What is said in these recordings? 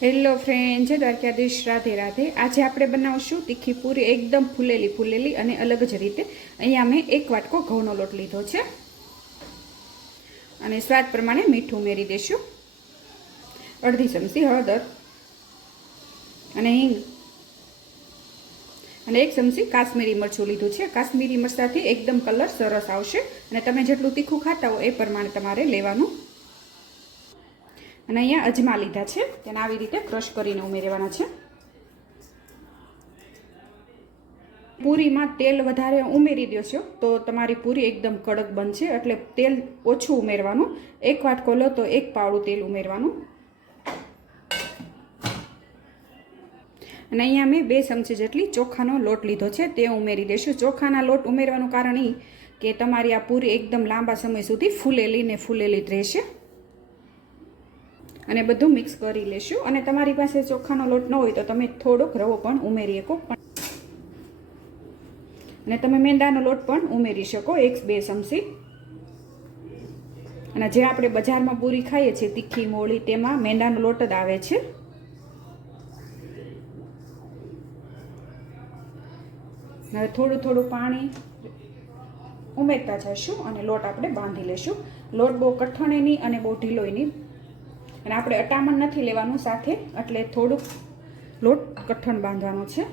Hello friend, જય દ્વારકાધીશ, રાધે રાધે। આજે આપણે બનાવશું તીખી પૂરી, એકદમ ફૂલેલી અને અલગ જ રીતે। અહીંયા મેં 1 વાટકો ઘઉંનો લોટ લીધો છે અને સ્વાદ પ્રમાણે મીઠું ઉમેરી દઈશું, અડધી ચમચી હળદર અને હિંગ અને 1 ચમચી કાશ્મીરી મરચું લીધું છે। કાશ્મીરી મરચાથી એકદમ કલર સરસ આવશે અને તમે જેટલું તીખું ખાતા હો એ પ્રમાણે તમારે લેવાનું। અને અહીંયા અજમા લીધા છે, તેને આવી રીતે ક્રશ કરીને ઉમેરવાના છે। પૂરીમાં તેલ વધારે ઉમેરી દેશો તો તમારી પૂરી એકદમ કડક બનશે, એટલે તેલ ઓછું ઉમેરવાનું। 1 વાટકો લો તો 1 પાવડું તેલ ઉમેરવાનું। અને અહીંયા મેં 2 ચમચી જેટલી ચોખાનો લોટ લીધો છે, તે ઉમેરી દઈશું। ચોખાના લોટ ઉમેરવાનું કારણ એ કે તમારી આ પૂરી એકદમ લાંબા સમય સુધી ફૂલેલી જ રહેશે। અને બધું મિક્સ કરી લેશું। અને તમારી પાસે ચોખાનો લોટ ન હોય તો તમે થોડોક રવો પણ ઉમેરી શકો, અને તમે મેંદાનો લોટ પણ ઉમેરી શકો 1-2 ચમચી। અને જે આપણે બજારમાં પૂરી ખાઈએ છીએ તીખી મોળી, તેમાં મેંદાનો લોટ જ આવે છે। હવે થોડું પાણી ઉમેરતા જઈશું અને લોટ આપણે બાંધી લેશું। લોટ બહુ કઠણ નહીં અને બહુ ઢીલો નહીં, અને આપણે અટામણ નથી લેવાનું સાથે, એટલે થોડુંક લોટ કઠણ બાંધવાનો છે।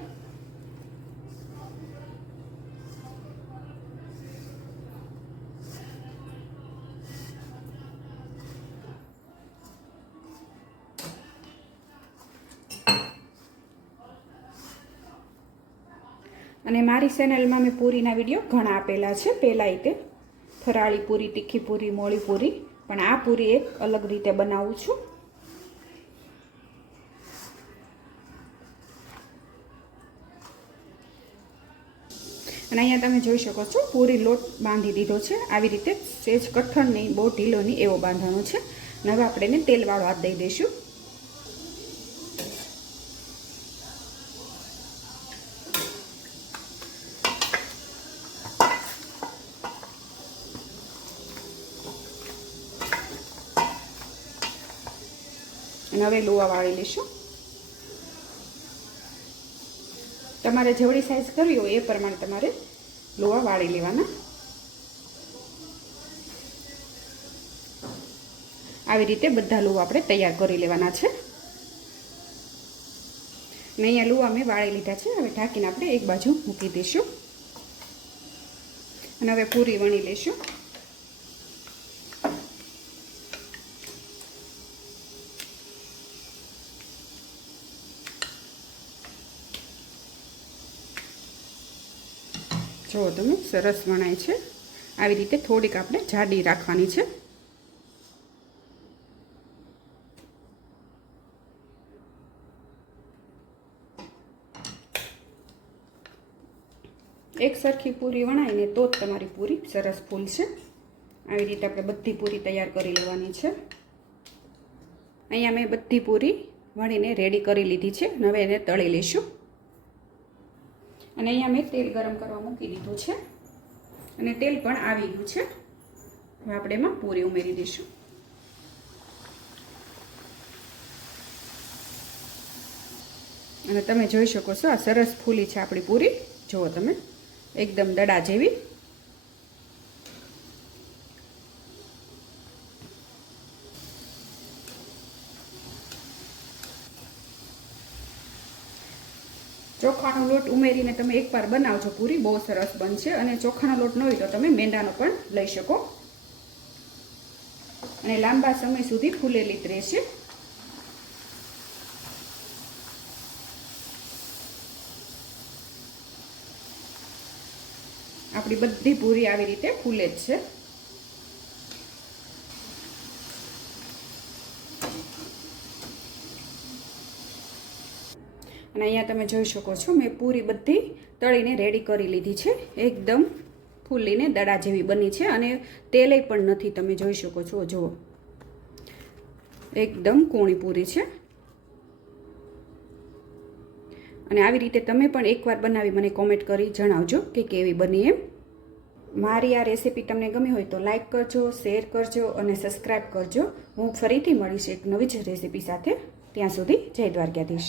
અને મારી ચેનલમાં મેં પૂરીના વિડીયો ઘણા આપેલા છે, પહેલાં તે ફરાળી પૂરી, તીખી પૂરી, મોળી પૂરી, પણ આ પૂરી એક અલગ રીતે બનાવું છું। અને અહીંયા તમે જોઈ શકો છો પૂરી લોટ બાંધી દીધો છે, આવી રીતે સેજ કઠણ નહીં, બહુ ઢીલો નહીં એવો બાંધવાનો છે। અને હવે આપણે એને તેલવાળો હાથ દઈ દઈશું। અને હવે લોવા વાળી લઈશું। તમારે જેવડી સાઈઝ કરવી હોય એ પ્રમાણે તમારે લોવા વાળી લેવાના। આવી રીતે બધા લોવા આપણે તૈયાર કરી લેવાના છે। અને અહીંયા લોવા મેં વાળી લીધા છે, હવે ઢાંકીને આપણે એક બાજુ મૂકી દઈશું અને હવે પૂરી વણી લઈશું। જો તમે સરસ વણાય છે, આવી રીતે થોડીક આપણે જાડી રાખવાની છે। એક સરખી પૂરી વણાઈને તો જ તમારી પૂરી સરસ ફૂલશે। આવી રીતે આપણે બધી પૂરી તૈયાર કરી લેવાની છે। અહીંયા મેં બધી પૂરી વણીને રેડી કરી લીધી છે, હવે એને તળી લઈશું। અને અહીંયા મેં તેલ ગરમ કરવા મૂકી દીધું છે અને તેલ પણ આવી ગયું છે। હવે આપણે એમાં પૂરી ઉમેરી દઈશું। અને તમે જોઈ શકો છો આ સરસ ફૂલી છે આપણી પૂરી, જુઓ તમે, એકદમ દડા જેવી। ચોખાનો લોટ ઉમેરીને તમે એકવાર બનાવજો પૂરી, બહુ સરસ બનશે। અને ચોખાનો લોટ ન હોય તો તમે મેંદાનો પણ લઈ શકો, અને લાંબા સમય સુધી ફૂલેલી જ રહેશે। આપણી બધી પૂરી આવી રીતે ફૂલે જ છે। અને અહીંયા તમે જોઈ શકો છો મેં પૂરી બધી તળીને રેડી કરી લીધી છે, એકદમ ફૂલીને દડા જેવી બની છે અને તેલે પણ નથી, તમે જોઈ શકો છો, જુઓ એકદમ કૂણી પૂરી છે। અને આવી રીતે તમે પણ એકવાર બનાવી મને કોમેન્ટ કરી જણાવજો કે કેવી બની એમ। મારી આ રેસીપી તમને ગમી હોય તો લાઈક કરજો, શેર કરજો અને સબસ્ક્રાઈબ કરજો। હું ફરીથી મળીશ એક નવી જ રેસીપી સાથે। ત્યાં સુધી જય દ્વારકાધીશ.